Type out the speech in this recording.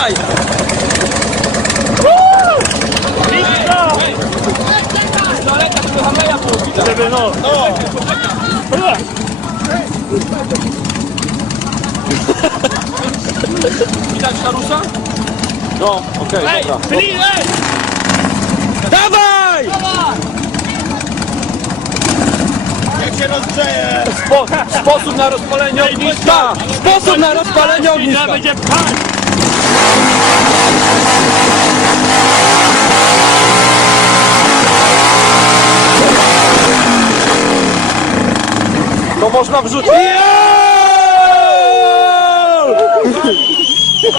Dawaj! Żeby no. Widać Karusza? No, okej, dobra. Dawaj! Jak się rozgrzeje! Sposób na rozpalenie ogniska! Sposób na rozpalenie ogniska! Będzie pchać. To można wrzucić.